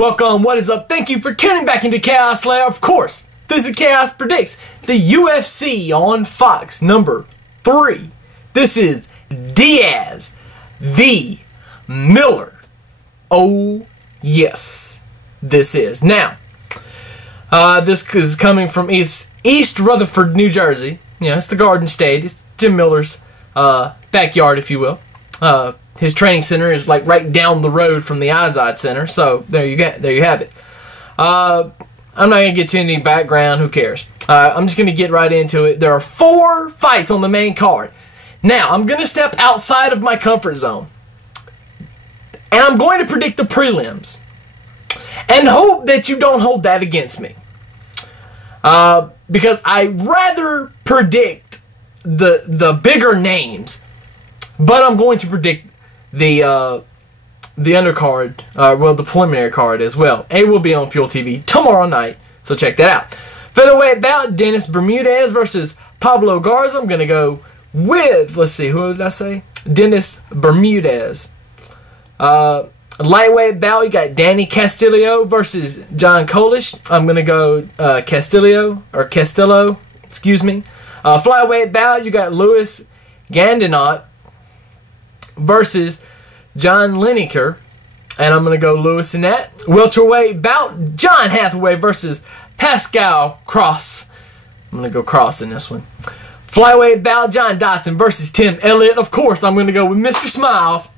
Welcome, what is up? Thank you for tuning back into Chaos Slayer. Of course, this is Chaos Predicts, the UFC on Fox number 3. This is Diaz v. Miller. Oh, yes, this is. Now, this is coming from East Rutherford, New Jersey. Yeah, it's the Garden State. It's Jim Miller's backyard, if you will. His training center is like right down the road from the Izod Center, so there you have it. I'm not gonna get to any background. Who cares? I'm just gonna get right into it. There are 4 fights on the main card. Now I'm gonna step outside of my comfort zone, and I'm going to predict the prelims, and hope that you don't hold that against me, because I rather predict the bigger names, but I'm going to predict the undercard, well, the preliminary card as well. It will be on Fuel TV tomorrow night, so check that out. Featherweight bout, Dennis Bermudez versus Pablo Garza. I'm going to go with, let's see, who did I say? Dennis Bermudez. Lightweight bout, you got Danny Castillo versus John Kolish. I'm going to go Castillo, excuse me. Flyweight bout, you got Louis Gandinot versus John Lineker, and I'm going to go Lewis in that. Welterweight bout, John Hathaway versus Pascal Cross. I'm going to go Cross in this one. Flyweight bout, John Dodson versus Tim Elliott. Of course, I'm going to go with Mr. Smiles,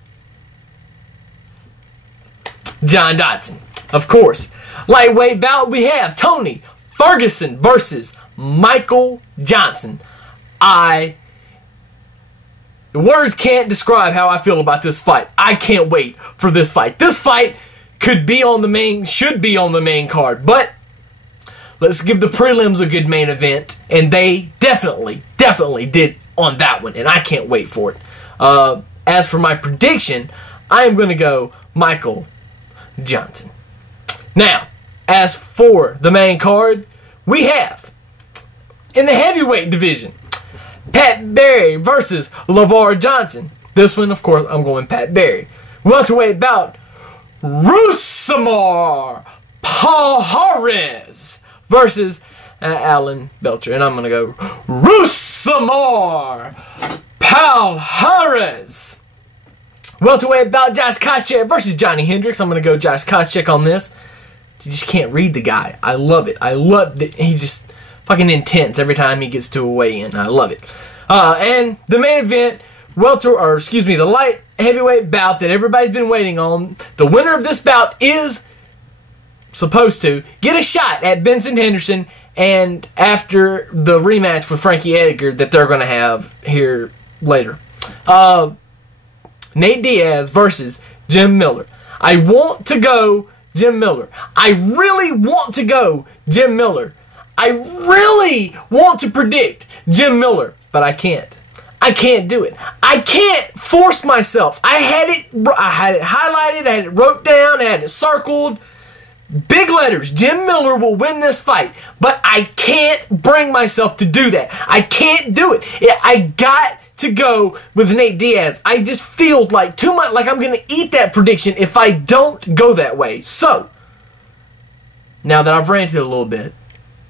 John Dodson. Of course. Lightweight bout, we have Tony Ferguson versus Michael Johnson. The words can't describe how I feel about this fight. I can't wait for this fight. This fight should be on the main card, but let's give the prelims a good main event, and they definitely did on that one, and I can't wait for it. As for my prediction, I am going to go Michael Johnson. Now, as for the main card, we have, in the heavyweight division, Pat Barry versus LeVar Johnson. This one, of course, I'm going Pat Barry. Welterweight bout, Rousimar Palhares versus Alan Belcher. And I'm going to go Rousimar Palhares. Welterweight bout, Josh Koscheck versus Johnny Hendricks. I'm going to go Josh Koscheck on this. You just can't read the guy. I love it. I love that he just fucking intense every time he gets to a weigh-in. I love it. And the main event, the light heavyweight bout that everybody's been waiting on. The winner of this bout is supposed to get a shot at Benson Henderson, and after the rematch with Frankie Edgar that they're going to have here later. Nate Diaz versus Jim Miller. I want to go Jim Miller. I really want to go Jim Miller. I really want to predict Jim Miller, but I can't. I can't do it. I can't force myself. I had it highlighted, I had it wrote down, I had it circled. Big letters. Jim Miller will win this fight, but I can't bring myself to do that. I can't do it. I got to go with Nate Diaz. I just feel like too much, like I'm going to eat that prediction if I don't go that way. So, now that I've ranted a little bit,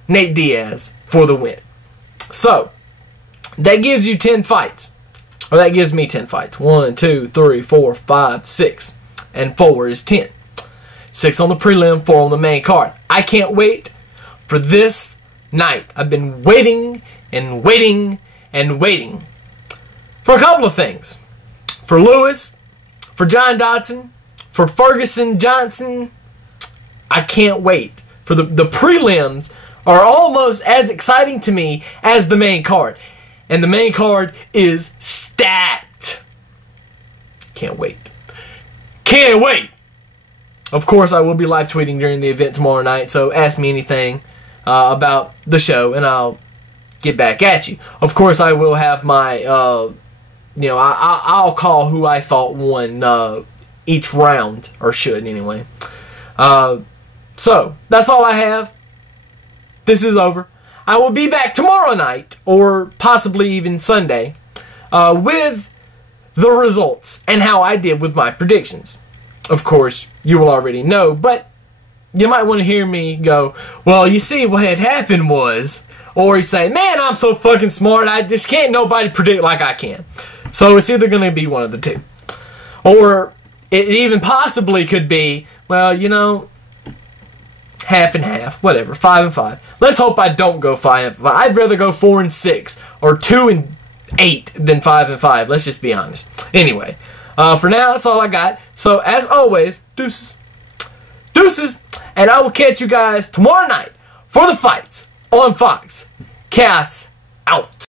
Nate Diaz for the win. So, that gives you 10 fights. Or that gives me 10 fights. 1, 2, 3, 4, 5, 6. And 4 is 10. 6 on the prelim, 4 on the main card. I can't wait for this night. I've been waiting and waiting and waiting for a couple of things. For Lewis, for John Dodson, for Ferguson Johnson. I can't wait. For the prelims are almost as exciting to me as the main card. And the main card is stacked. Can't wait. Can't wait! Of course, I will be live tweeting during the event tomorrow night, so ask me anything about the show, and I'll get back at you. Of course, I will have my, I'll call who I thought won each round, or should anyway. So, that's all I have. This is over. I will be back tomorrow night, or possibly even Sunday, with the results and how I did with my predictions. Of course, you will already know, but you might want to hear me go, well, you see, what had happened was, or you say, man, I'm so fucking smart, I just can't nobody predict like I can. So it's either going to be one of the two. Or it even possibly could be, well, you know, half and half, whatever, 5 and 5. Let's hope I don't go 5 and 5. I'd rather go 4 and 6 or 2 and 8 than 5 and 5. Let's just be honest. Anyway, for now, that's all I got. So as always, deuces, deuces, and I will catch you guys tomorrow night for the fights on Fox. Chaos out.